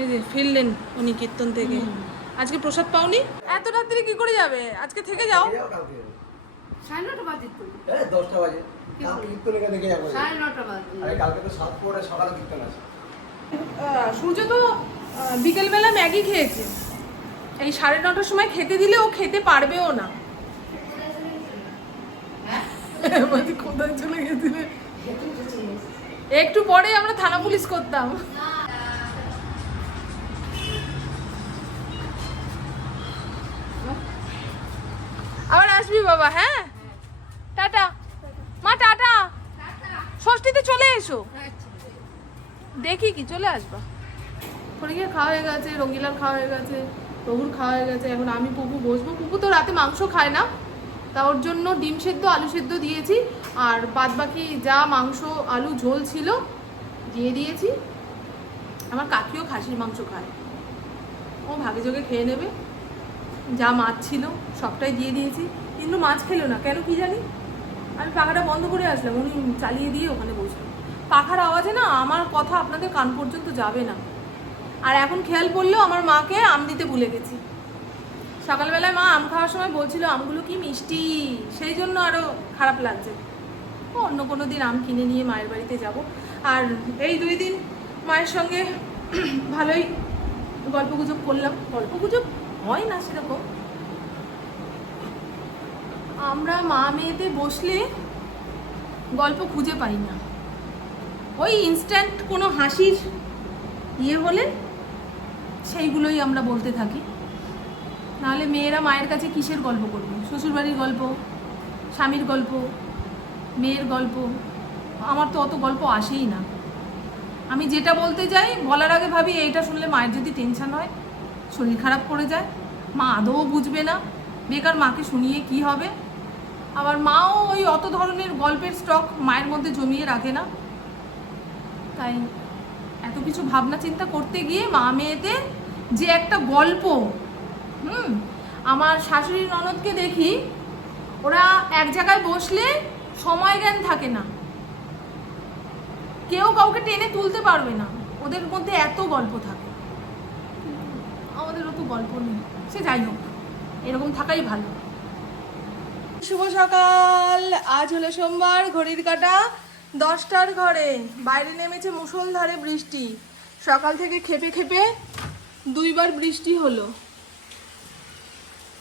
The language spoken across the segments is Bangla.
এই যে ফিরলেন উনি কীর্তন থেকে। আজকে প্রসাদ পাওনি? এত রাত্রে কি করে যাবে? আজকে থেকে যাও। সাড়ে নটা বাজে তো। দশটা বাজে। কালকে কীর্তন এখানে দেখে যাব। সাড়ে নটা বাজে। কালকে তো সাত পরে সকালে কীর্তন আছে। সূর্য তো বিকেলবেলা ম্যাগি খেয়েছে। এই সাড়ে নটার সময় খেতে দিলে ও খেতে পারবেও না। বলছি, কোথায় চলে গেছিলে? একটু পরে আমরা থানা পুলিশ করতাম। বাবা হ্যাঁ? টাটা। মা, টাটা। ষষ্ঠীতে চলে এসো। দেখি কি, চলে আসবা। ফরিকের খাওয়া হয়ে গেছে রঙ্গিলার খাওয়া হয়ে গেছে, প্রভুর খাওয়া হয়ে গেছে, এখন আমি পুপু বসবো। পুপু তো রাতে মাংস খায় না, তা ওর জন্য ডিম সেদ্ধ, আলু সেদ্ধ দিয়েছি, আর বাদ বাকি যা মাংস, আলু, ঝোল ছিল, দিয়ে দিয়েছি। আমার কাকিও খাসির মাংস খায়। ও ভাগে যোগে খেয়ে নেবে। যা মাছ ছিল, সবটাই দিয়ে দিয়েছি। কিন্তু মাছ খেলো না। কেন কি জানি? আমি পাখাটা বন্ধ করে আসলাম। উনি চালিয়ে দিয়ে ওখানে বসলেন পাখার আওয়াজে না আমার কথা আপনাদের কান পর্যন্ত যাবে না। আর এখন খেয়াল পড়লেও আমার মাকে আম দিতে ভুলে গেছি। সকালবেলায় মা আম খাওয়ার সময় বলছিল, আমগুলো কি মিষ্টি? সেই জন্য আরও খারাপ লাগছে। অন্য কোনো দিন আম কিনে নিয়ে মায়ের বাড়িতে যাব। আর এই দুই দিন মায়ের সঙ্গে ভালোই গল্পগুজব করলাম। গল্পগুজব হয় না সেরকম। আমরা মা মেয়েতে বসলে গল্প খুঁজে পাই না। ওই ইনস্ট্যান্ট কোনো হাসির ইয়ে হলে সেইগুলোই আমরা বলতে থাকি। নাহলে মেয়েরা মায়ের কাছে কিসের গল্প করবে? শ্বশুরবাড়ির গল্প, স্বামীর গল্প, মেয়ের গল্প, আমার তো অত গল্প আসেই না। আমি যেটা বলতে যাই, বলার আগে ভাবি, এইটা শুনলে মায়ের যদি টেনশন হয়, শরীর খারাপ করে যায়, মা আদৌ বুঝবে না, বেকার মাকে শুনিয়ে কি হবে? আবার মাও ওই অত ধরনের গল্পের স্টক মায়ের মধ্যে জমিয়ে রাখে না। তাই এত কিছু ভাবনা চিন্তা করতে গিয়ে মা মেয়েতে যে একটা গল্প, হুম, আমার শাশুড়ি ননদকে দেখি, ওরা এক জায়গায় বসলে সময় জ্ঞান থাকে না। কেউ কাউকে টেনে তুলতে পারবে না। ওদের মধ্যে এত গল্প থাকে। আমাদের অত গল্প নেই। সে যাই হোক, এরকম থাকাই ভালো। শুভ সকাল। আজ হলো সোমবার, ঘড়ির কাটা দশটার ঘরে। বাইরে নেমেছে মুষলধারে বৃষ্টি। সকাল থেকে খেপে খেপে দুইবার বৃষ্টি হলো।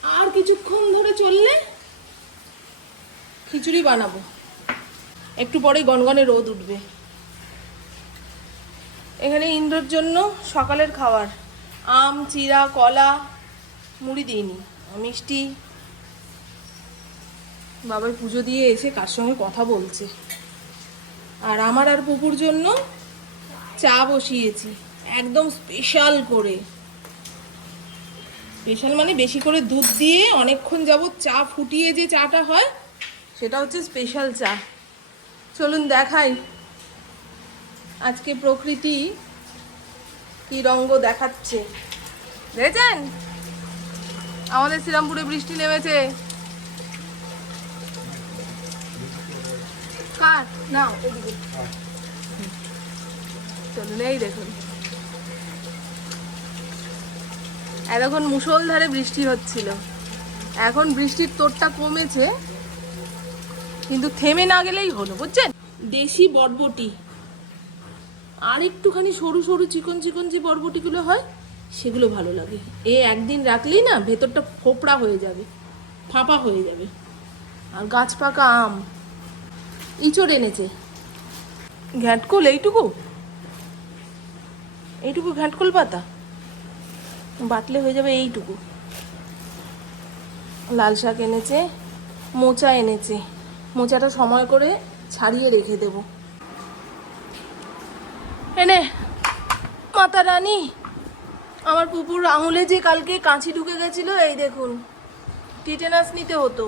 আর কিছুক্ষণ ধরে চললে খিচুড়ি বানাবো। একটু পরেই গনগনে রোদ উঠবে। এখানে ইন্দ্রর জন্য সকালের খাবার। আম চিরা কলা, মুড়ি দিইনি। মিষ্টি বাবার পুজো দিয়ে এসে কার সঙ্গে কথা বলছে। আর আমার আর পুকুর জন্য চা বসিয়েছি, একদম স্পেশাল করে। স্পেশাল মানে বেশি করে দুধ দিয়ে অনেকক্ষণ যাবত চা ফুটিয়ে যে চাটা হয়, সেটা হচ্ছে স্পেশাল চা। চলুন দেখাই। আজকে প্রকৃতি কি রঙ্গ দেখাচ্ছে। দেখেছেন? আমাদের শ্রীরামপুরে বৃষ্টি নেমেছে। কার নাও, এদিকে। এতক্ষণ মুষলধারে বৃষ্টি হচ্ছিল। এখন বৃষ্টির তোরটা কমেছে, কিন্তু থেমে না গেলেই হলো, বুঝছেন? দেশি বরবটি। আর একটুখানি সরু সরু চিকন চিকন যে বরবটিগুলো হয়, সেগুলো ভালো লাগে। এ একদিন রাখলেই না, ভেতরটা ফোপড়া হয়ে যাবে, ফাঁপা হয়ে যাবে। আর গাছ পাকা আম। ইঁচড় এনেছে। ঘ্যাটকোল এইটুকু? এইটুকু ঘ্যাটকোল পাতা? বাটলে হয়ে যাবে এইটুকু। লাল শাক এনেছে, মোচা এনেছে। মোচাটা সময় করে ছাড়িয়ে রেখে দেব। এনে, মাতা রানী, আমার পুপুর আঙুলে যে কালকে কাঁচি ঢুকে গেছিল, এই দেখুন। টিটেনাস নিতে হতো।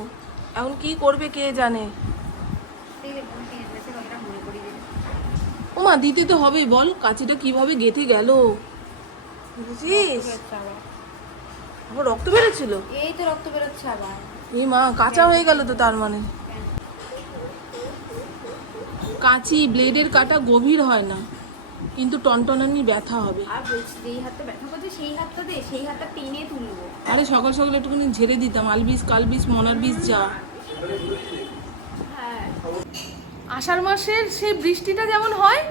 এখন কি করবে কে জানে? ওমা দিতে তো হবেই বল কাঁচিটা কীভাবে গেঁথে গেল? বুঝিস আবার রক্ত বেরোচ্ছিল? এই তো রক্ত বেরোচ্ছে আবার। এই মা কাঁচা হয়ে গেল তো তার মানে। কাঁচি ব্লেডের কাটা গভীর হয় না কিন্তু টনটনানি ব্যথা হবে। আর বলছি যেই হাতটা ব্যথা করছে সেই হাতটা দে সেই হাতটা টেনে তুলবো। আরে সকাল সকাল একটুখানি ঝেড়ে দিতাম আলবিস কালবিস মনার বিষ যা। আষাঢ় মাসের সেই বৃষ্টিটা যেমন হয়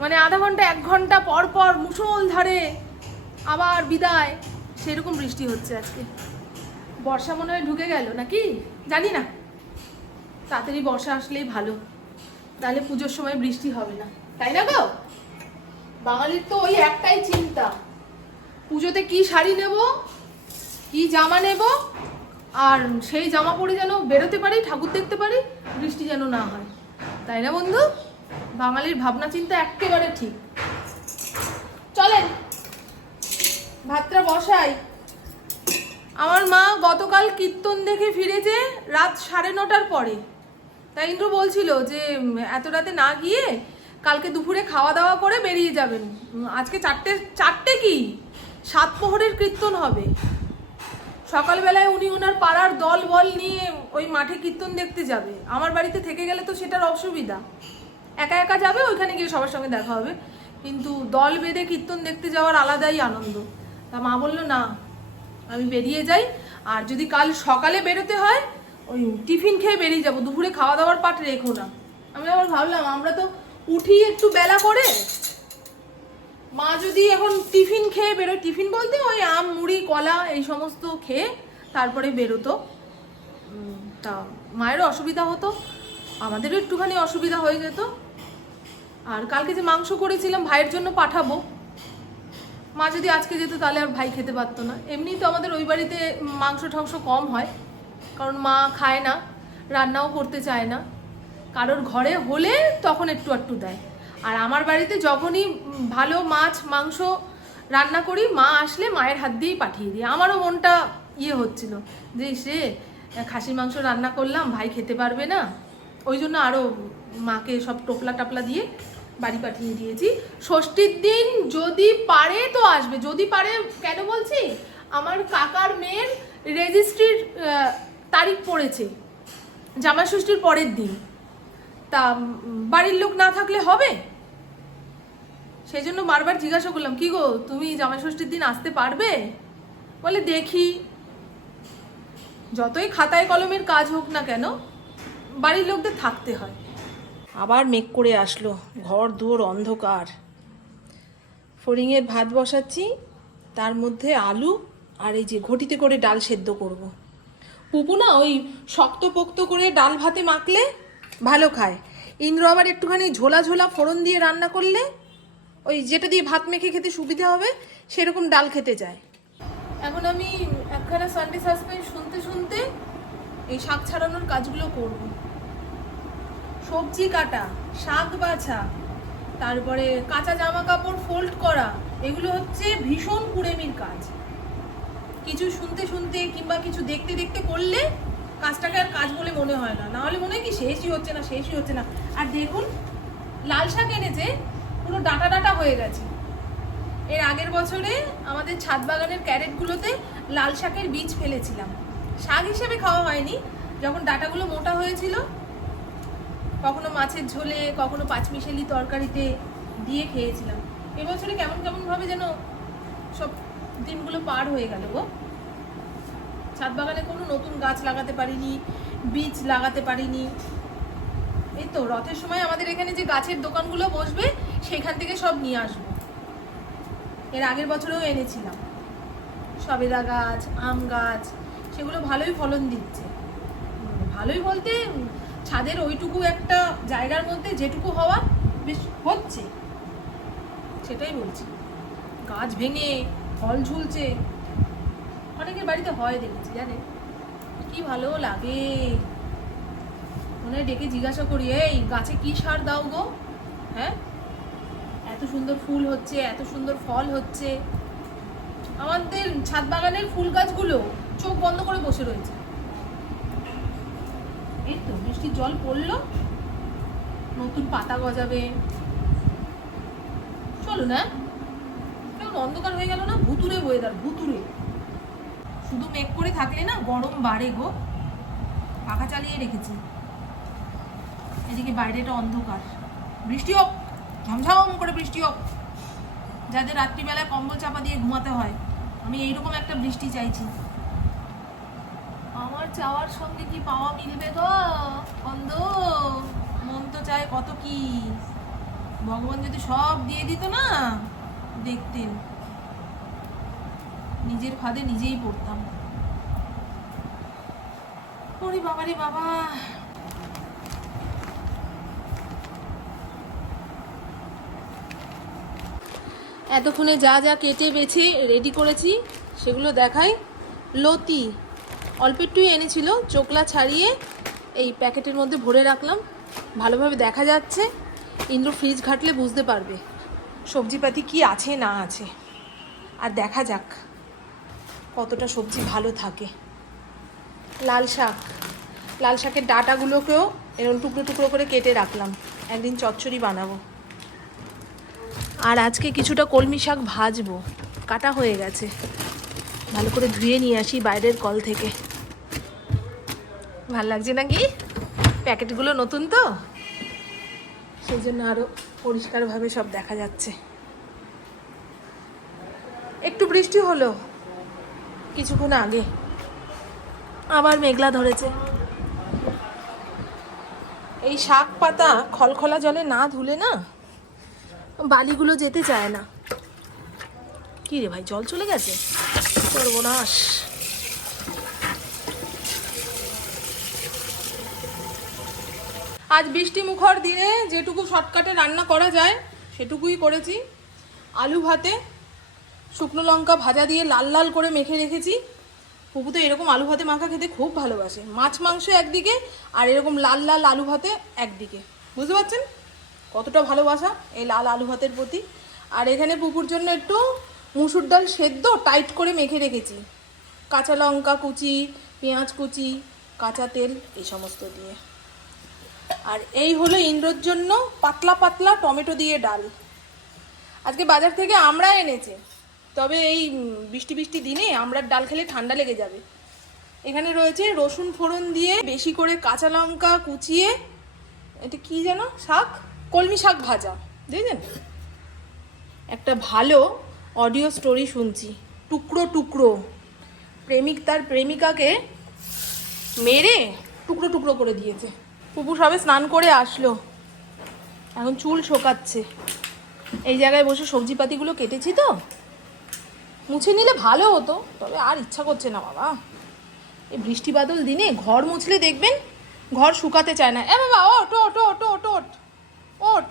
মানে আধা ঘণ্টা, এক ঘণ্টা পর পর মুষল ধারে আবার বিদায়, সেরকম বৃষ্টি হচ্ছে আজকে। বর্ষা মনে হয় ঢুকে গেল নাকি? জানি না। তাড়াতাড়ি বর্ষা আসলেই ভালো। তাহলে পুজোর সময় বৃষ্টি হবে না। তাই না গো? বাঙালির তো ওই একটাই চিন্তা। পুজোতে কি শাড়ি নেব? কি জামা নেব? আর সেই জামা পরে যেন বেরোতে পারি, ঠাকুর দেখতে পারি, বৃষ্টি যেন না হয়। তাই না বন্ধু? বাঙালির ভাবনা চিন্তা একেবারে ঠিক। চলেন। ভাতটা বসাই। আমার মা গতকাল কীর্তন দেখে ফিরেছে রাত সাড়ে নটার পরে। তাই ইন্দ্র বলছিল যে এত রাতে না গিয়ে কালকে দুপুরে খাওয়া দাওয়া করে বেরিয়ে যাবেন। আজকে চারটে চারটে কি? সাত প্রহরের কীর্তন হবে। সকালবেলায় উনি ওনার পাড়ার দল বল নিয়ে ওই মাঠে কীর্তন দেখতে যাবে। আমার বাড়িতে থেকে গেলে তো সেটার অসুবিধা। একা একা যাবে, ওইখানে গিয়ে সবার সঙ্গে দেখা হবে। কিন্তু দল বেঁধে কীর্তন দেখতে যাওয়ার আলাদাই আনন্দ। তা মা বলল, না, আমি বেরিয়ে যাই। আর যদি কাল সকালে বেরোতে হয়, ওই টিফিন খেয়ে বেরিয়ে যাব। দুপুরে খাওয়া দাওয়ার পাট রেখো না। আমি আবার ভাবলাম, আমরা তো উঠি একটু বেলা করে মা যদি এখন টিফিন খেয়ে বেরোয়, টিফিন বলতে ওই আম, মুড়ি, কলা, এই সমস্ত খেয়ে তারপরে বেরোতো। তা মায়েরও অসুবিধা হতো, আমাদেরও একটুখানি অসুবিধা হয়ে যেত। আর কালকে যে মাংস করেছিলাম ভাইয়ের জন্য পাঠাবো। মা যদি আজকে যেত তাহলে আর ভাই খেতে পারতো না। এমনি তো আমাদের ওই বাড়িতে মাংস টাংস কম হয়, কারণ মা খায় না, রান্নাও করতে চায় না। কারোর ঘরে হলে তখন একটু একটু দেয়। আর আমার বাড়িতে যখনই ভালো মাছ, মাংস রান্না করি, মা আসলে মায়ের হাত দিয়েই পাঠিয়ে দিই। আমারও মনটা ইয়ে হচ্ছিল যে সে খাসির মাংস রান্না করলাম, ভাই খেতে পারবে না। ওই জন্য আরও মাকে সব টোপলা টাপলা দিয়ে বাড়ি পাঠিয়ে দিয়েছি। ষষ্ঠীর দিন যদি পারে তো আসবে। যদি পারে কেন বলছি? আমার কাকার মেয়ের রেজিস্ট্রির তারিখ পড়েছে। জামা ষষ্ঠীর পরের দিন। তা বাড়ির লোক না থাকলে হবে? সেই জন্য বারবার জিজ্ঞাসা করলাম, কি গো, তুমি জামাই ষষ্ঠীর দিন আসতে পারবে? বলে, দেখি। যতই খাতায় কলমের কাজ হোক না কেন, বাড়ির লোকদের থাকতে হয়। আবার মেঘ করে আসলো, ঘর দুয়ার অন্ধকার। ফড়িংয়ের ভাত বসাচ্ছি, তার মধ্যে আলু আর এই যে ঘটিতে করে ডাল সেদ্ধ করব। পুপু না ওই শক্ত পোক্ত করে ডাল ভাতে মাখলে ভালো খায়। ইন্দ্র আবার একটুখানি ঝোলা ঝোলা ফোড়ন দিয়ে রান্না করলে ওই যেটা দিয়ে ভাত মেখে খেতে সুবিধা হবে, সেরকম ডাল খেতে যায়। এখন আমি একখানা সানডে সাসপেন্স শুনতে শুনতে এই শাক ছাড়ানোর কাজগুলো করব। সবজি কাটা, শাক বাছা, তারপরে কাঁচা জামা কাপড় ফোল্ড করা, এগুলো হচ্ছে ভীষণ কুড়েমির কাজ। কিছু শুনতে শুনতে কিংবা কিছু দেখতে দেখতে করলে কাজটাকে আর কাজ বলে মনে হয় না। না হলে মনে হয় কি, শেষই হচ্ছে না, শেষই হচ্ছে না। আর দেখুন, লাল শাক এনেছে, পুরো ডাটা ডাটা হয়ে গেছে। এর আগের বছরে আমাদের ছাদ বাগানের ক্যারেটগুলোতে লাল শাকের বীজ ফেলেছিলাম। শাক হিসেবে খাওয়া হয়নি, যখন ডাটাগুলো মোটা হয়েছিল, কখনো মাছের ঝোলে, কখনো পাঁচমিশালি তরকারিতে দিয়ে খেয়েছিলাম। এবছরে কেমন কেমনভাবে যেন সব দিনগুলো পার হয়ে গেল গো। ছাদ বাগানে কোনো নতুন গাছ লাগাতে পারিনি, বীজ লাগাতে পারিনি। এই তো রথের সময় আমাদের এখানে যে গাছের দোকানগুলো বসবে সেখান থেকে সব নিয়ে আসব। এর আগের বছরেও এনেছিলাম। সবেদা গাছ, আম গাছ, সেগুলো ভালোই ফলন দিচ্ছে। ভালোই বলতে, ছাদের ওইটুকু একটা জায়গার মধ্যে যেটুকু হওয়া বেশ হচ্ছে। সেটাই বলছি। গাছ ভেঙে, ফল ঝুলছে। অনেকের বাড়িতে হয় দেখেছি, জানেন? কি ভালো লাগে। মনে ডেকে জিজ্ঞাসা করি, এই, গাছে কি সার দাও গো? হ্যাঁ? এত সুন্দর ফুল হচ্ছে, এত সুন্দর ফল হচ্ছে। আমাদের ছাদ বাগানের ফুল গাছগুলো চোখ বন্ধ করে বসে রয়েছে। এই তো বৃষ্টির জল পড়ল। নতুন পাতা গজাবে। চলো না, কেমন অন্ধকার হয়ে গেল না? ভুতুরে ওয়েদার ভুতুরে। শুধু মেঘ করে থাকলে না গরম বাড়ে গো। পাখা চালিয়ে রেখেছি। এদিকে বাইরেটা অন্ধকার। বৃষ্টি হোক, ঝমঝম করে বৃষ্টি হোক। যাদের রাত্রিবেলায় কম্বল চাপা দিয়ে ঘুমাতে হয়, আমি এইরকম একটা বৃষ্টি চাইছি। আমার চাওয়ার সঙ্গে কি পাওয়া মিলবে গো, বন্ধ? মন তো চায় কত কি। ভগবান যদি সব দিয়ে দিত না, দেখতেন। নিজের ফাঁদে নিজেই পড়তাম। ওরে বাবা রে বাবা। এতক্ষণে যা যা কেটে বেছে রেডি করেছি, সেগুলো দেখাই। লতি, অল্প একটুই এনেছিল, চোকলা ছাড়িয়ে এই প্যাকেটের মধ্যে ভরে রাখলাম। ভালোভাবে দেখা যাচ্ছে, ইন্দ্র ফ্রিজ ঘাটলে বুঝতে পারবে। সবজিপাতি কি আছে না আছে। আর দেখা যাক। কতটা সবজি ভালো থাকে। লাল শাক। লাল শাকের ডাটাগুলোকেও এরকম টুকরো টুকরো করে কেটে রাখলাম। একদিন চচ্চড়ি বানাবো। আর আজকে কিছুটা কলমি শাক ভাজবো। কাটা হয়ে গেছে। ভালো করে ধুয়ে নিয়ে আসি বাইরের কল থেকে। ভালো লাগছে নাকি? প্যাকেটগুলো নতুন তো? সেই জন্য আরও পরিষ্কারভাবে সব দেখা যাচ্ছে। একটু বৃষ্টি হলো। কিছুক্ষণ আগে। আবার মেঘলা ধরেছে। এই শাক পাতা খলখলা জলে না ধুলে না বালিগুলো যেতে চায় না। কি রে ভাই, জল চলে গেছে? সর্বনাশ। আজ বৃষ্টি মুখর দিনে যেটুকু শর্টকাটে রান্না করা যায়, সেটুকুই করেছি। আলু ভাতে শুকনো লঙ্কা ভাজা দিয়ে লাল লাল করে মেখে রেখেছি। পুপু তো এরকম আলু ভাতে মাখা খেতে খুব ভালোবাসে। মাছ, মাংস একদিকে আর এরকম লাল লাল আলু ভাতে একদিকে। বুঝতে পারছেন? কতটা ভালোবাসা এই লাল আলু ভাতের প্রতি। আর এখানে পুকুর জন্য একটু মুসুর ডাল সেদ্ধ টাইট করে মেখে রেখেছি। কাঁচা লঙ্কা কুচি, পেঁয়াজ কুচি, কাঁচা তেল, এই সমস্ত দিয়ে। আর এই হলো ইন্দ্রর জন্য পাতলা পাতলা টমেটো দিয়ে ডাল। আজকে বাজার থেকে আমরা এনেছে। তবে এই বৃষ্টি বৃষ্টি দিনে আমরার ডাল খেলে ঠান্ডা লেগে যাবে। এখানে রয়েছে রসুন ফোড়ন দিয়ে বেশি করে কাঁচা লঙ্কা কুচিয়ে, এটা কি যেন শাক? কলমি শাক ভাজা, দেখছেন? একটা ভালো অডিও স্টোরি শুনছি। টুকরো টুকরো। প্রেমিক তার প্রেমিকাকে মেরে টুকরো টুকরো করে দিয়েছে। পুপু সবে স্নান করে আসলো। এখন চুল শোকাচ্ছে। এই জায়গায় বসে সবজিপাতিগুলো কেটেছি তো? মুছে নিলে ভালো হতো তবে আর ইচ্ছা করছে না বাবা। এই বৃষ্টি বাদল দিনে ঘর মুছলে দেখবেন ঘর শুকাতে চায় না। এ বাবা ওট ওট ওট ওট ওট ওট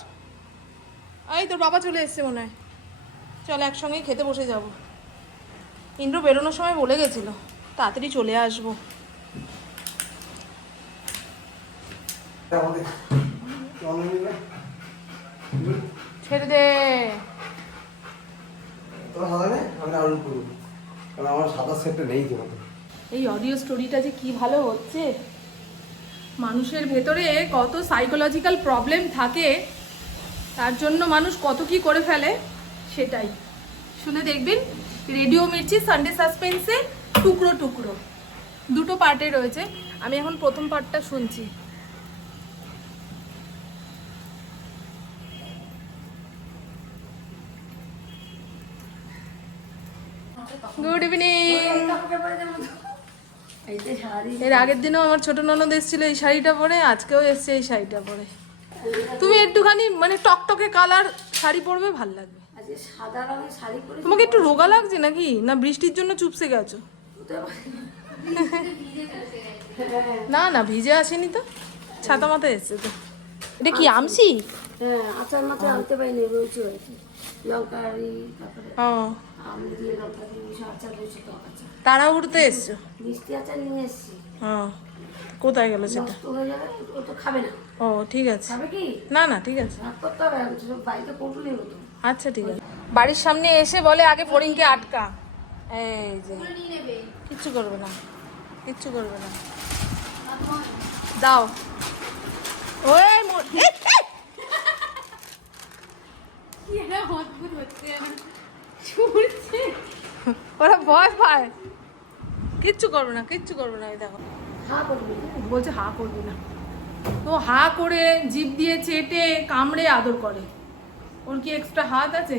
এই তোর বাবা চলে এসছে মনে হয়। চল একসঙ্গেই খেতে বসে যাব। ইন্দ্র বেরোনোর সময় বলে গেছিল তাড়াতাড়ি চলে আসব। ছেড়ে দে। এই অডিও স্টোরিটা যে কি ভালো হচ্ছে। মানুষের ভেতরে কত সাইকোলজিক্যাল প্রবলেম থাকে, তার জন্য মানুষ কত কি করে ফেলে, সেটাই। শুনে দেখবেন, রেডিও মির্চি সানডে সাসপেন্সে টুকরো টুকরো। দুটো পার্টে রয়েছে। আমি এখন প্রথম পার্টটা শুনছি। গুড ইভিনিং এর আগের দিনও আমার ছোট ননদ এসেছিল এই শাড়িটা পরে আজকেও এসছে এই শাড়িটা পরে। তুমি একটুখানি মানে টকটকে কালার শাড়ি পরবে ভালো লাগবে। তোমাকে একটু রোগা লাগছে নাকি? না বৃষ্টির জন্য চুপসে গেছো? না না ভিজে আসেনি তো। ছাতা মাথায় এসছে তো। এটা কি আমসি? হ্যাঁ আচার মাচার আনতে পারিনি রয়েছে। লঙ্কা ও। আচার তাড়াহুড়োতে এসছো? ও কোথায় গেল সেটা? হয়ে ও তো খাবে না। ও ঠিক আছে। খাবে কি? না না ঠিক আছে। আচ্ছা ঠিক আছে। বাড়ির সামনে এসে বলে আগে ফড়িংকে আটকা। এই যে। কিচ্ছু করবে না। কিচ্ছু করবে না। দাও। ওই এই! ওরা ভয় পায়। কিচ্ছু করবে না, কিচ্ছু করবে না, এই দেখো। বলছে হা করবে না। তো হা করে জিভ দিয়ে চেটে কামড়ে আদর করে। ওর কি এক্সট্রা হাত আছে?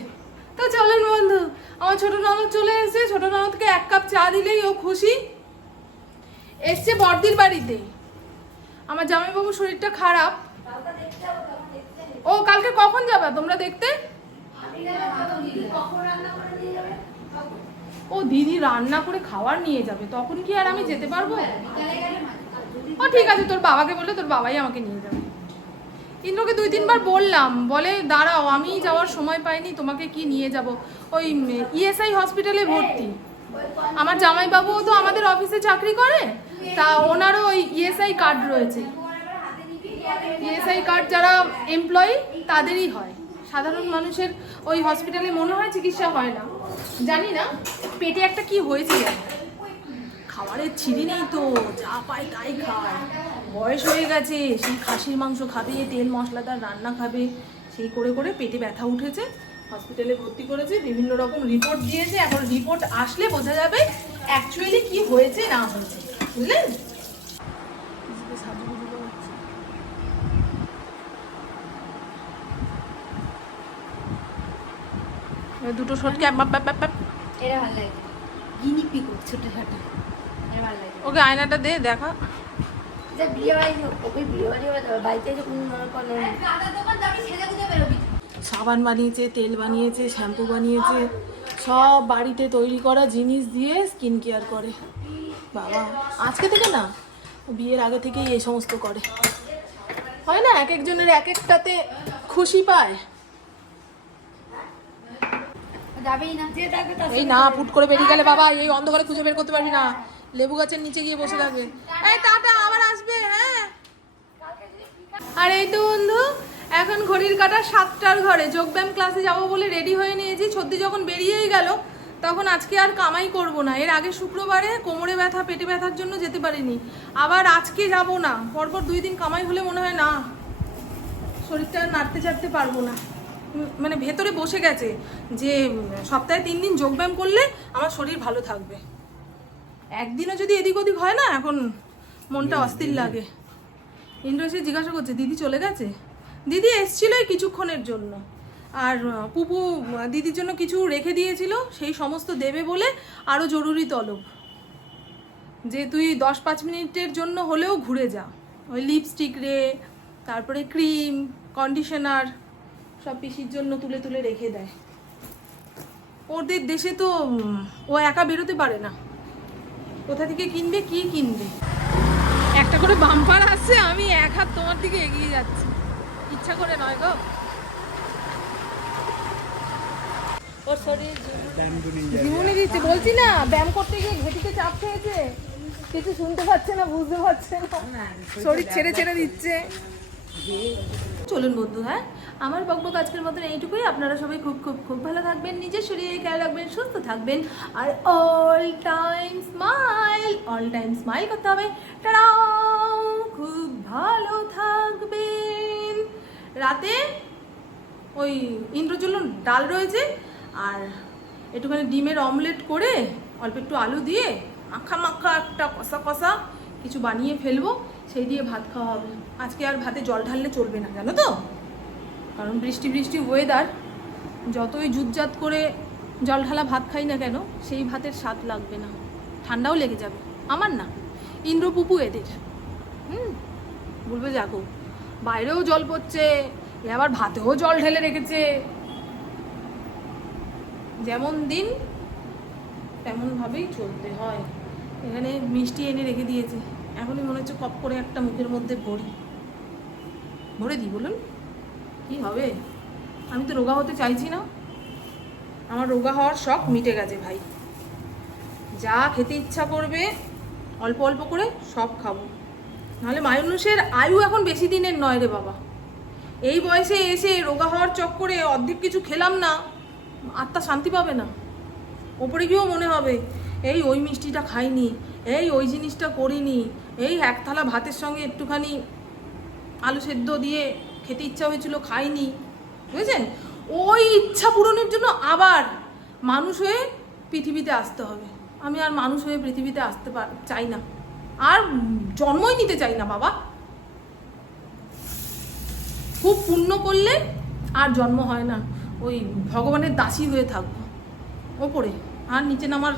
তো চলেন বন্ধু, আমার ছোট ননদ চলে এসেছে। ছোট ননদকে এক কাপ চা দিলেই ও খুশি। এসছে বর্দির বাড়িতে। আমার জামাইবাবুর শরীরটা খারাপ। ও, কালকে কখন যাবা? তোমরা দেখতে? ও দিদি রান্না করে খাবার নিয়ে যাবে, তখন কি আর আমি যেতে পারব? ও ঠিক আছে, তোর বাবাকে বলে তোর বাবাই আমাকে নিয়ে যাবে। ইন্দ্রকে দুই তিনবার বললাম, বলে দাঁড়াও আমি যাওয়ার সময় পাইনি, তোমাকে কি নিয়ে যাব? ওই ইএসআই হসপিটালে ভর্তি। আমার জামাইবাবুও তো আমাদের অফিসে চাকরি করে, তা ওনারও ওই ইএসআই কার্ড রয়েছে। ইএসআই কার্ড যারা এমপ্লয়ি তাদেরই হয়। সাধারণ মানুষের ওই হসপিটালে মনে হয় চিকিৎসা হয় না। জানি না, পেটে একটা কি হয়েছে খাবারের ছিঁড়ি নেই তো, যা পায় তাই খায়। বয়স হয়ে গেছে, সেই খাসির মাংস খাবে, তেল মশলাদার রান্না খাবে। সেই করে করে পেটে ব্যথা উঠেছে হসপিটালে ভর্তি করেছে, বিভিন্ন রকম রিপোর্ট দিয়েছে। এখন রিপোর্ট আসলে বোঝা যাবে অ্যাকচুয়ালি কি হয়েছে, না হয়েছে। বুঝলেন? দুটো ক্যাপ এরা ভালো লাগে। গিনি পিকো ছোট ছোট এরা ভালো লাগে। ওকে আয়নাটা দে দেখা। যে বিয়ে বাড়ি ওকে বিয়ে বাড়ি বাড়িতে যখন মনে দাদা দোকান যাবি সেজে গুজে বেরোবি সাবান বানিয়েছে তেল বানিয়েছে শ্যাম্পু বানিয়েছে সব বাড়িতে তৈরি করা জিনিস দিয়ে স্কিন কেয়ার করে। বাবা আজকে থেকে না বিয়ের আগে থেকেই এই সমস্ত করে। হয় না এক একজনের এক একটাতে খুশি পায় যাবেই না যে থাকে তার এই না পুট করে বেরিয়ে গেলে বাবা এই অন্ধকারে খুঁজে বের করতে পারবি না। লেবু গাছের নিচে গিয়ে বসে থাকে। এই টাটা আবার আসবে হ্যাঁ। আর এই তো বন্ধু এখন ঘড়ির কাটা সাতটার ঘরে। যোগব্যায়াম ক্লাসে যাব বলে রেডি হয়ে নিয়েছি। সর্দি যখন বেরিয়েই গেল তখন আজকে আর কামাই করব না। এর আগে শুক্রবারে কোমরে ব্যথা পেটে ব্যথার জন্য যেতে পারিনি। আবার আজকে যাব না। পরপর দুই দিন কামাই হলে মনে হয় না শরীরটা আর নাড়তে চাড়তে পারব না। মানে ভেতরে বসে গেছে যে সপ্তাহে তিন দিন যোগব্যায়াম করলে আমার শরীর ভালো থাকবে। একদিনও যদি এদিক ওদিক হয় না এখন মনটা অস্থির লাগে। ইন্দ্র এসে জিজ্ঞাসা করছে দিদি চলে গেছে? দিদি এসছিল এই কিছুক্ষণের জন্য। আর পুপু দিদির জন্য কিছু রেখে দিয়েছিল সেই সমস্ত দেবে বলে আরও জরুরি তলব। যে তুই দশ পাঁচ মিনিটের জন্য হলেও ঘুরে যা। ওই লিপস্টিক রে তারপরে ক্রিম কন্ডিশনার সব পিসির জন্য তুলে তুলে রেখে দেয়। ওদের দেশে তো ও একা বেরোতে পারে না। কোথা থেকে কিনবে কি কিনবে? একটা করে বাম্পার আসছে আমি এক হাত তোমার দিকে এগিয়ে যাচ্ছি। ইচ্ছা করে নয় গো। ওর শরীর ঝিমুনি দিচ্ছে বলছি না ব্যায়াম করতে গিয়ে ঘেটিতে চাপ খেয়েছে। কিছু শুনতে পাচ্ছে না বুঝতে পারছে না। শরীর ছেড়ে ছেড়ে দিচ্ছে। চলুন বন্ধু হ্যাঁ? আমার বকবক আজকের মতন এইটুকুই। আপনারা সবাই খুব খুব খুব ভালো থাকবেন, নিজের শরীরে খেয়াল রাখবেন, সুস্থ থাকবেন। আর all time smile all time smile করতে হবে। খুব ভালো থাকবেন। রাতে ওই ইন্দ্রর ডাল রয়েছে, আর একটুখানি ডিমের অমলেট করে অল্প একটু আলু দিয়ে মাখা মাখা একটা কষা কষা কিছু বানিয়ে ফেলব, সেই দিয়ে ভাত খাওয়া হবে। আজকে আর ভাতে জল ঢাললে চলবে না, জানো তো? কারণ বৃষ্টি বৃষ্টি ওয়েদার যতই জুতজাত করে জল ঢালা ভাত খাই না কেন, সেই ভাতের স্বাদ লাগবে না। ঠান্ডাও লেগে যাবে। আমার না, ইন্দ্রপুপু এদের। হুম, বলবে যাকো বাইরেও জল পড়ছে, এ আবার ভাতেও জল ঢেলে রেখেছে। যেমন দিন, তেমন ভাবেই চলতে হয়। এখানে মিষ্টি এনে রেখে দিয়েছে। এখনই মনে হচ্ছে কপ করে একটা মুখের মধ্যে ভরি। ভরে দিই, বলুন। কি হবে? আমি তো রোগা হতে চাইছি না। আমার রোগা হওয়ার শখ মিটে গেছে, ভাই। যা খেতে ইচ্ছা করবে, অল্প অল্প করে সব খাব। নাহলে মানুষের আয়ু এখন বেশি দিনের নয় রে বাবা। এই বয়সে এসে রোগা হওয়ার চক্করে অর্ধেক কিছু খেলাম না, আত্মা শান্তি পাবে না। ওপরে গিয়েও মনে হবে, এই ওই মিষ্টিটা খাইনি, এই ওই জিনিসটা করিনি, এই এক থালা ভাতের সঙ্গে একটুখানি আলু সেদ্ধ দিয়ে খেতে ইচ্ছা হয়েছিল, খাইনি। বুঝেছেন? ওই ইচ্ছা পূরণের জন্য আবার মানুষ হয়ে পৃথিবীতে আসতে হবে। আমি আর মানুষ হয়ে পৃথিবীতে আসতে পার চাই না। আর জন্মই নিতে চাই না, বাবা। খুব পুণ্য করলে আর জন্ম হয় না। ওই ভগবানের দাসী হয়ে থাকব। ওপরে। আর নিচে নামার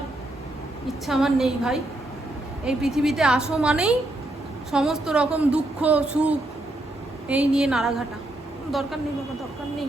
ইচ্ছা আমার নেই, ভাই। এই পৃথিবীতে আসো মানেই সমস্ত রকম দুঃখ, সুখ এই নিয়ে নাড়াঘাটা। দরকার নেই বাবা দরকার নেই।